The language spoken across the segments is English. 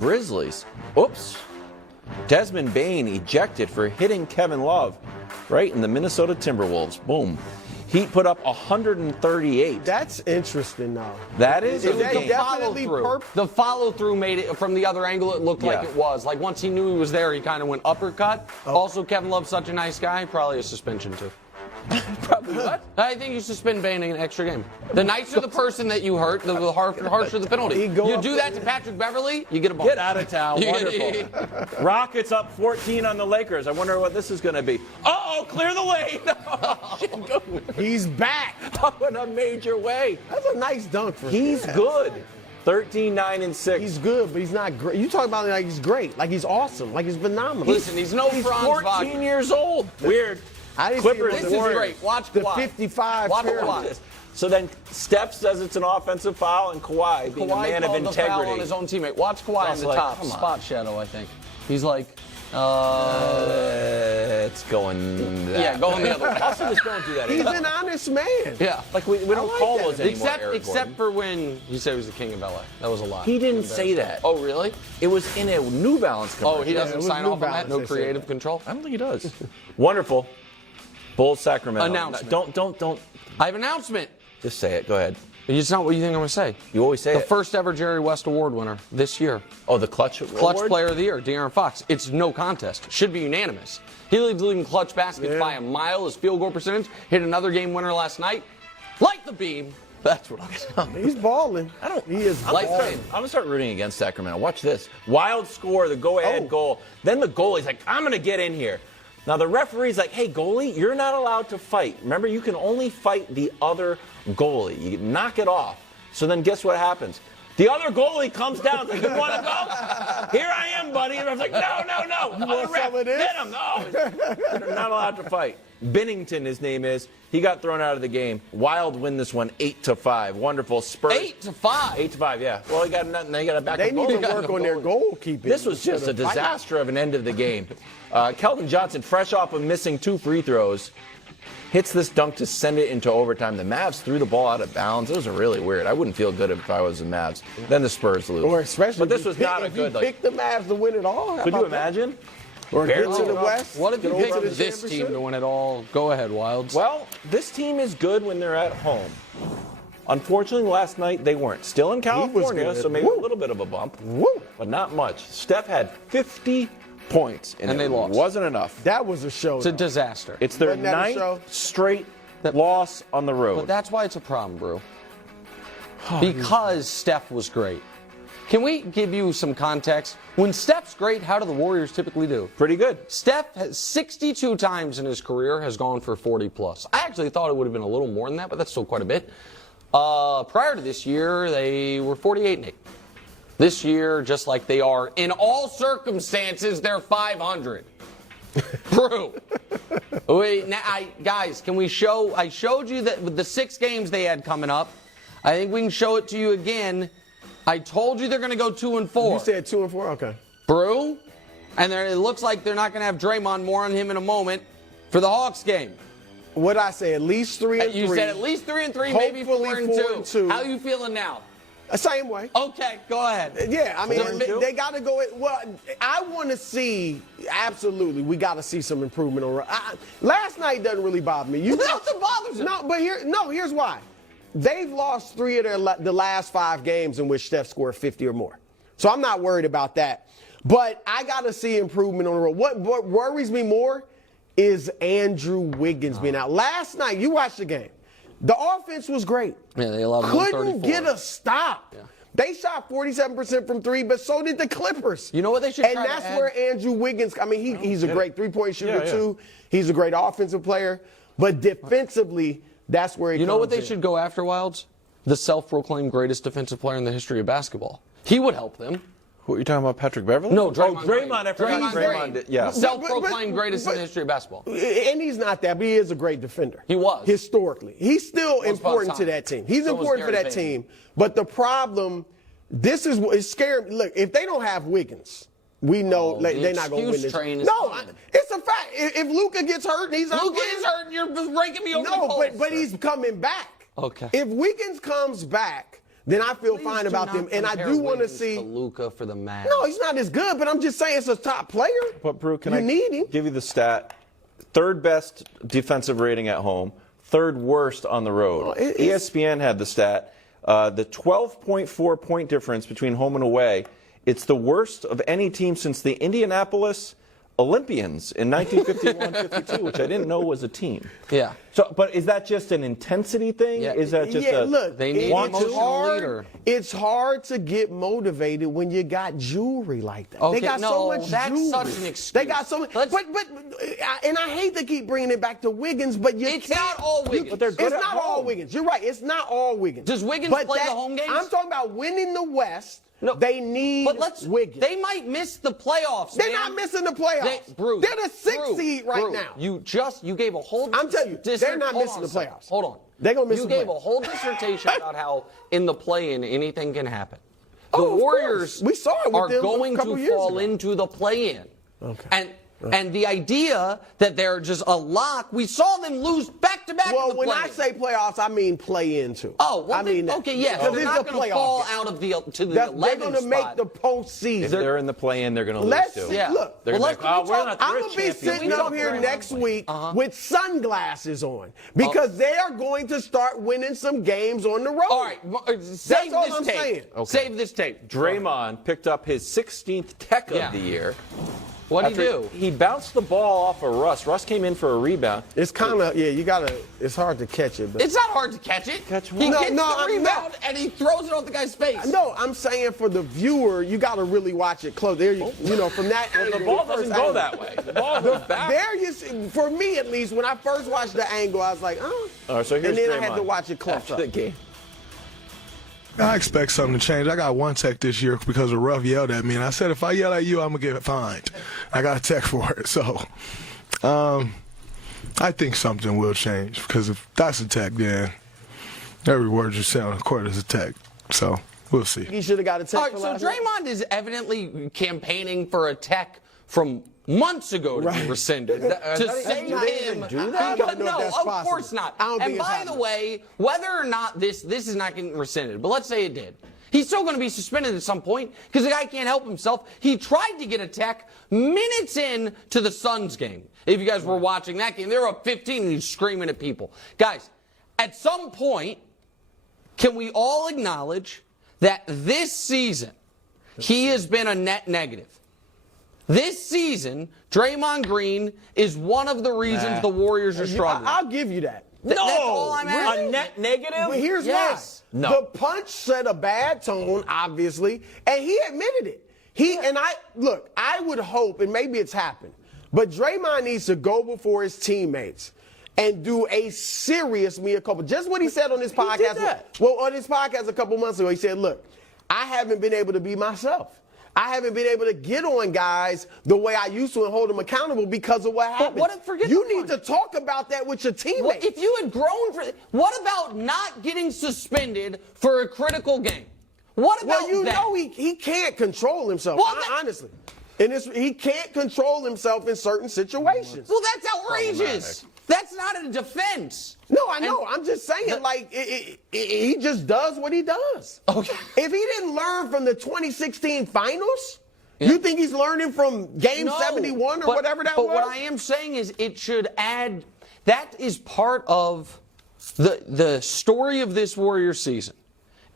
Grizzlies. Oops. Desmond Bane ejected for hitting Kevin Love right in the Minnesota Timberwolves. Boom. Heat put up 138. That's interesting, though. That is Is that game. definitely The follow-through made it, from the other angle, it looked like Yeah. it was. Like, once he knew he was there, he kind of went uppercut. Oh. Also, Kevin Love's such a nice guy, probably a suspension, too. Probably what? I think you suspend Bane in an extra game. The nicer the person that you hurt, the harsher the penalty. He go You up do that to Patrick Beverly, you get a bump. Get out of town. Wonderful. Rockets up 14 on the Lakers. I wonder what this is going to be. Uh-oh, clear the way. No. He's back. Up in a major way. That's a nice dunk for him. He's good. 13, 9, and 6. He's good, but he's not great. You talk about it like he's great, like he's awesome, like he's phenomenal. Listen, he's no He's Franz 14 Wagner. years old. Weird. I didn't Clippers see and This is Warriors. great. Watch the Kawhi. 55 Watch pair. Kawhi. So then Steph says it's an offensive foul, and Kawhi, being a Kawhi man of called the foul on integrity. his own teammate. Watch Kawhi That's in the like, top. come on. Spot shadow, I think. He's like, It's going that yeah, going the other way. Also, just don't do that He's anymore. an honest man. Yeah. Like, we don't like call that. those anymore, Eric Except Gordon. for when he said he was the king of LA. That was a lot. He didn't say that. Oh, really? It was in a New Balance commercial. Oh, he it doesn't was sign New off on that? Balance, No they said creative that. control? I don't think he does. Wonderful. Bulls Sacramento. Announcement. Don't. I have an announcement. Just say it. Go ahead. It's not what you think I'm going to say. You always say The it. first ever Jerry West Award winner this year. Oh, the clutch Clutch Player of the Year, De'Aaron Fox. It's no contest. Should be unanimous. He leads the league in clutch baskets by a mile. His field goal percentage hit another game winner last night. Like the beam. That's what I'm saying. He's balling. He is Like balling. him. I'm going to start rooting against Sacramento. Watch this. Wild score, the go-ahead goal. Then the goalie's like, I'm going to get in here. Now, the referee's like, hey, goalie, you're not allowed to fight. Remember, you can only fight the other goalie. You knock it off. So then guess what happens? The other goalie comes down. Like, you want to go? Here I am, buddy. And I was like, no. You want some of this? Get him. No. They're not allowed to fight. Bennington, his name is. He got thrown out of the game. Wild win this one 8-5. Wonderful. Spurs. 8-5. 8-5, yeah. Well, they got nothing. They got a back. They need to work on their goalkeeping. This was just a disaster of an end of the game. Keldon Johnson, fresh off of missing 2 free throws, hits this dunk to send it into overtime. The Mavs threw the ball out of bounds. It was really weird. I wouldn't feel good if I was the Mavs. Then the Spurs lose. Or especially but this was not a if good. you pick the Mavs to win it all. How Could you about that? imagine? Or get Barely to the enough. West. What if you get over picked to the this team championship? to win it all? Go ahead, Wilds. Well, this team is good when they're at home. Unfortunately, last night they weren't. Still in California, good. so maybe Woo. a little bit of a bump. Woo. But not much. Steph had 50 points, And they it lost. wasn't enough. That was a show. It's a though. disaster. It's their Wasn't that a show? ninth straight loss on the road. But that's why it's a problem, bro. Because Steph was great. Can we give you some context? When Steph's great, how do the Warriors typically do? Pretty good. Steph has 62 times in his career has gone for 40 plus. I actually thought it would have been a little more than that, but that's still quite a bit. Prior to this year, they were 48-8. This year, just like they are in all circumstances, they're 500. True. Wait, now, guys, can we show? I showed you that with the 6 games they had coming up. I think we can show it to you again. I told you they're going to go 2-4. You said 2 and 4. Okay. Brew, and it looks like they're not going to have Draymond. More on him in a moment for the Hawks game. What I say? At least 3 and 3. You said at least 3 and 3, maybe 4 Hopefully and 4 and 2. How you feeling now? Same way. Okay, go ahead. Yeah, I mean, 4 and 2? they got to go. Well, I want to see. Absolutely, we got to see some improvement on. Last night doesn't really bother me. Nothing bothers you. No, but here's why. They've lost 3 of the last 5 games in which Steph scored 50 or more. So I'm not worried about that. But I got to see improvement on the road. What worries me more is Andrew Wiggins being out. Last night, you watched the game. The offense was great. Yeah, they allowed Couldn't 134. get a stop. Yeah. They shot 47% from 3, but so did the Clippers. You know what they should And try to that's add? where Andrew Wiggins, I mean, he's a great three-point shooter, Yeah. too. He's a great offensive player. But defensively, that's where he You know what comes they in. should go after, Wilds? The self-proclaimed greatest defensive player in the history of basketball. He would help them. What are you talking about, Patrick Beverly? No, Draymond. Draymond. I forgot Draymond did- yeah. Self-proclaimed greatest in the history of basketball. And he's not that, but he is a great defender. He was. Historically. He's still Once upon a important to time. that team. He's So was important for Gary that Payton. team. But the problem, this is what is scary. Look, if they don't have Wiggins, we know Oh, they're the not going to win excuse this. train is No, coming. it's a fact. If Luka gets hurt and he's Luka unplaying- is hurt, and you're ranking me over the No, polls. but he's coming back. Okay. If Wiggins comes back, then I feel fine about them. And I do want to see Luka for the Mavs. No, he's not as good, but I'm just saying it's a top player. But Brew, can you I need him. give you the stat? Third best defensive rating at home, third worst on the road. ESPN had the stat. The 12.4 point difference between home and away. It's the worst of any team since the Indianapolis Olympians in 1951-52, which I didn't know was a team. Yeah. So, but is that just an intensity thing? Yeah. Is that just look, they need an emotional leader? It's hard to get motivated when you got jewelry like that. Okay, they got so much that's jewelry. such an excuse. They got so much. But and I hate to keep bringing it back to Wiggins, but It's not all Wiggins. But they're good It's at not all home. Wiggins. You're right. It's not all Wiggins. Does Wiggins But play the home games? I'm talking about winning the West. No, they need Wiggins. They might miss the playoffs. They're not missing the playoffs. They're the sixth seed right now. You gave a whole. I'm telling you, they're not missing the playoffs. Hold on. They're gonna miss the playoffs. You gave a whole dissertation about how in the play-in anything can happen. The Oh, of Warriors course. We saw it with are them a going couple to years fall ago. into the play-in. Okay. And the idea that they're just a lock, we saw them lose back-to-back. Well, in the when play-in. I say playoffs, I mean play into. Oh, well, I mean that. okay, yeah. Because So they're it's not a going to playoff fall game. out of the to the They're 11th going to make spot. the postseason. If they're in the play-in, they're going to lose Let's too. see. Yeah. Look, They're Well, gonna be like, let's- we're not I'm we're going to be champions. sitting up here next week with sunglasses on because they are going to start winning some games on the road. All right, save all this I'm tape. saying. Okay. Save this tape. Draymond picked up his 16th tech Yeah. of the year. What'd he do? He bounced the ball off of Russ. Russ came in for a rebound. It's kind of, it's hard to catch it. But It's not hard to catch it. Catch He what? gets No, the I'm rebound and he throws it off the guy's face. No, I'm saying for the viewer, you got to really watch it close. There, from that angle, The ball first doesn't go angle. that way. The ball goes back. There you see, for me at least, when I first watched the angle, I was like, oh. All right, so here's and then I had Draymond to watch it close after up. the game. I expect something to change. I got one tech this year because a ref yelled at me, and I said, if I yell at you, I'm going to get fined. I got a tech for it. So I think something will change because if that's a tech, then every word you say on the court is a tech. So we'll see. He should have got a tech. All right, so Draymond is evidently campaigning for a tech from months ago to be rescinded. To save him. do that? I don't know if No, that's of possible. course not. I don't And think it's by the happening. way, whether or not this is not getting rescinded, but let's say it did. He's still going to be suspended at some point because the guy can't help himself. He tried to get a tech minutes in to the Suns game. If you guys were watching that game, they were up 15 and he's screaming at people. Guys, at some point, can we all acknowledge that this season he has been a net negative? This season, Draymond Green is one of the reasons the Warriors are struggling. I'll give you that. That's all I'm asking. A net negative? But here's Yes. why. No. The punch set a bad tone, obviously, and he admitted it. I would hope, and maybe it's happened, but Draymond needs to go before his teammates and do a serious mea culpa. Just what he said on his podcast. Well, on his podcast a couple months ago, he said, look, I haven't been able to be myself. I haven't been able to get on guys the way I used to and hold them accountable because of what happened. You need to talk about that with your teammates. Well, if you had grown for what about not getting suspended for a critical game? What about Well, that? know he can't control himself, Well, honestly. And he can't control himself in certain situations. Well, that's outrageous. That's not a defense. No, I know. I'm just saying, he just does what he does. Okay. If he didn't learn from the 2016 finals, you think he's learning from Game 71 or whatever that was? But what I am saying is it should add, that is part of the story of this Warriors season.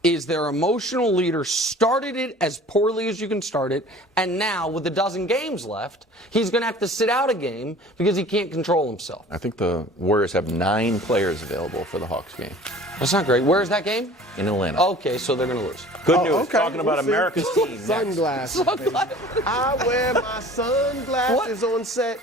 Is their emotional leader started it as poorly as you can start it, and now with a dozen games left, he's going to have to sit out a game because he can't control himself. I think the Warriors have 9 players available for the Hawks game That's not great. Where's that game? in Atlanta. Okay, so they're going to lose. Good news. Okay. Talking about We'll see. America's team next. Sunglasses. baby. I wear my sunglasses on set.